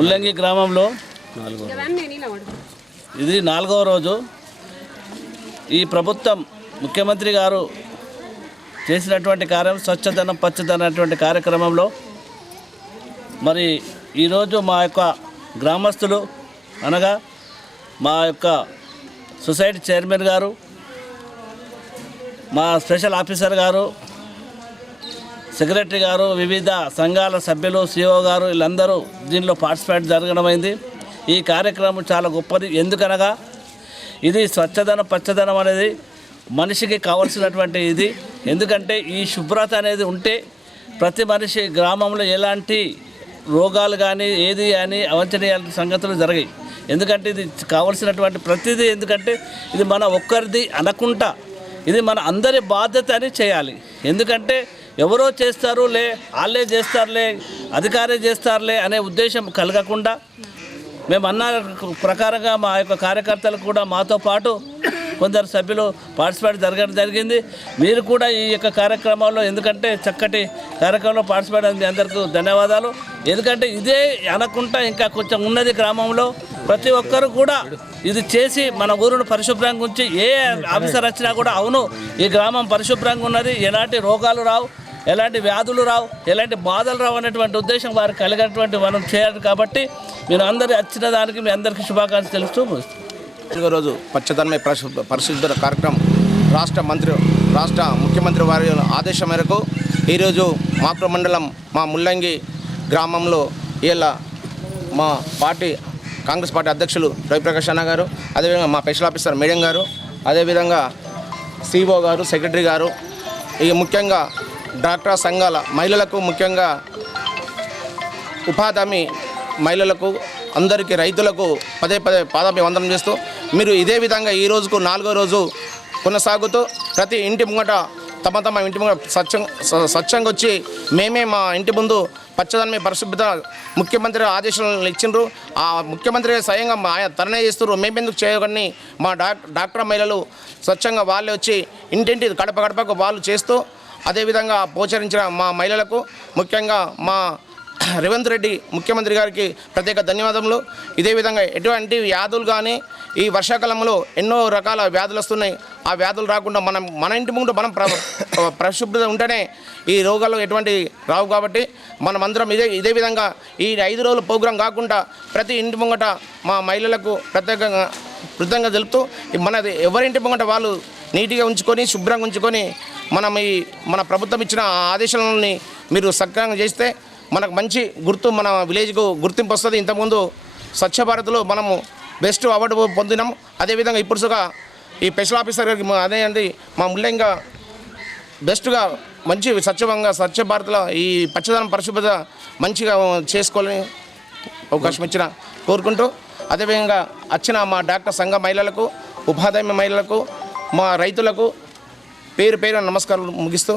ముల్లంగి గ్రామంలో ఇది 4వ రోజు. ఈ ప్రభుత్వం ముఖ్యమంత్రి గారు చేసినటువంటి కార్యం స్వచ్ఛదనం పచ్చదనం అటువంటి కార్యక్రమంలో మరి ఈరోజు మా యొక్క గ్రామస్తులు అనగా మా యొక్క సొసైటీ చైర్మన్ గారు, మా స్పెషల్ ఆఫీసర్ గారు, సెక్రటరీ గారు, వివిధ సంఘాల సభ్యులు, సిఓ గారు వీళ్ళందరూ దీనిలో పార్టిసిపేట్ జరగడమైంది. ఈ కార్యక్రమం చాలా గొప్పది. ఎందుకనగా ఇది స్వచ్ఛదనం పచ్చదనం అనేది మనిషికి కావాల్సినటువంటి ఇది. ఎందుకంటే ఈ శుభ్రత అనేది ఉంటే ప్రతి మనిషి గ్రామంలో ఎలాంటి రోగాలు కానీ ఏది కానీ అవంచనీయ సంగతులు జరిగాయి. ఎందుకంటే ఇది కావాల్సినటువంటి ప్రతిదీ, ఎందుకంటే ఇది మన ఒక్కరిది అనకుండా ఇది మన అందరి బాధ్యత అని చేయాలి. ఎందుకంటే ఎవరో చేస్తారులే, వాళ్ళే చేస్తారులే, అధికారే చేస్తారులే అనే ఉద్దేశం కలగకుండా మేము అన్న ప్రకారంగా మా యొక్క కార్యకర్తలు కూడా మాతో పాటు కొందరు సభ్యులు పార్టిసిపేట్ జరగడం జరిగింది. మీరు కూడా ఈ యొక్క కార్యక్రమంలో ఎందుకంటే చక్కటి కార్యక్రమంలో పార్టిసిపేట్ మీ అందరికీ ధన్యవాదాలు. ఎందుకంటే ఇదే అనకుండా ఇంకా కొంచెం ఉన్నది గ్రామంలో ప్రతి ఒక్కరు కూడా ఇది చేసి మన ఊరును పరిశుభ్రంగా ఉంచి ఏ ఆఫీసర్ వచ్చినా కూడా అవును ఈ గ్రామం పరిశుభ్రంగా ఉన్నది, ఎలాంటి రోగాలు రావు, ఎలాంటి వ్యాధులు రావు, ఎలాంటి బాధలు రావు అనేటువంటి ఉద్దేశం వారికి కలిగినటువంటి మనం చేయాలి. కాబట్టి మీరు అందరూ వచ్చిన దానికి మీ అందరికీ శుభాకాంక్షలు తెలుస్తూ రోజు పచ్చదనమే పరిశుభ్ర కార్యక్రమం రాష్ట్ర ముఖ్యమంత్రి వారి ఆదేశం మేరకు ఈరోజు మాప్ర మండలం మా ముల్లంగి గ్రామంలో ఇలా మా పార్టీ కాంగ్రెస్ పార్టీ అధ్యక్షులు రవిప్రకాష్ అన్న గారు, అదేవిధంగా మా స్పెషల్ ఆఫీసర్ మేడం గారు, అదేవిధంగా సిఓ గారు, సెక్రటరీ గారు, ఇక ముఖ్యంగా డాక్టర్ సంఘాల మహిళలకు, ముఖ్యంగా ఉపాధి హామీ మహిళలకు, అందరికీ రైతులకు పదే పాదాభివందనం చేస్తూ మీరు ఇదే విధంగా ఈ రోజుకు 4వ రోజు కొనసాగుతూ ప్రతి ఇంటి ముంగట తమ ఇంటి ముంగట స్వచ్ఛంగా వచ్చి మేమే మా ఇంటి ముందు పచ్చదనమే పరిశుభ్రత ముఖ్యమంత్రి ఆదేశాలు ఇచ్చిండ్రు. ఆ ముఖ్యమంత్రి స్వయంగా తరణే చేస్తున్నారు. మేమెందుకు చేయగలని మా డాక్టర్ మహిళలు స్వచ్ఛంగా వాళ్ళే వచ్చి ఇంటింటి గడపకు వాళ్ళు చేస్తూ అదేవిధంగా పోచరించిన మా మహిళలకు, ముఖ్యంగా మా రేవంత్ రెడ్డి ముఖ్యమంత్రి గారికి ప్రత్యేక ధన్యవాదములు. ఇదే విధంగా ఎటువంటి వ్యాధులు కానీ ఈ వర్షాకాలంలో ఎన్నో రకాల వ్యాధులు వస్తున్నాయి. ఆ వ్యాధులు రాకుండా మన ఇంటి ముందు మనం పరిశుభ్రత ఉంటేనే ఈ రోగాలు ఎటువంటి రావు. కాబట్టి మనమందరం ఇదే విధంగా ఈ 5 రోజుల ప్రోగ్రాం కాకుండా ప్రతి ఇంటి ముంగట మా మహిళలకు ప్రత్యేకంగా కృతజ్ఞత తెలుపుతూ మనది ఎవరింటి ముంగట వాళ్ళు నీట్గా ఉంచుకొని శుభ్రంగా ఉంచుకొని మన ప్రభుత్వం ఇచ్చిన ఆదేశాలని మీరు సక్రమంగా చేస్తే మనకు మంచి మన విలేజ్కు గుర్తింపు వస్తుంది. ఇంతకుముందు స్వచ్ఛ భారత్లో మనము బెస్ట్ అవార్డు పొందినాము. అదేవిధంగా ఇప్పుడు ఈ స్పెషల్ ఆఫీసర్ గారికి అదే అండి మా ముల్లంగా బెస్ట్గా మంచి స్వచ్ఛ భారత్లో ఈ పచ్చదనం పరిశుభ్రత మంచిగా చేసుకోవాలని అవకాశం ఇచ్చిన కోరుకుంటూ, అదేవిధంగా వచ్చిన మా డాక్టర్ సంఘ మహిళలకు, ఉపాధి మహిళలకు, మా రైతులకు పేరు నమస్కారాలు ముగిస్తూ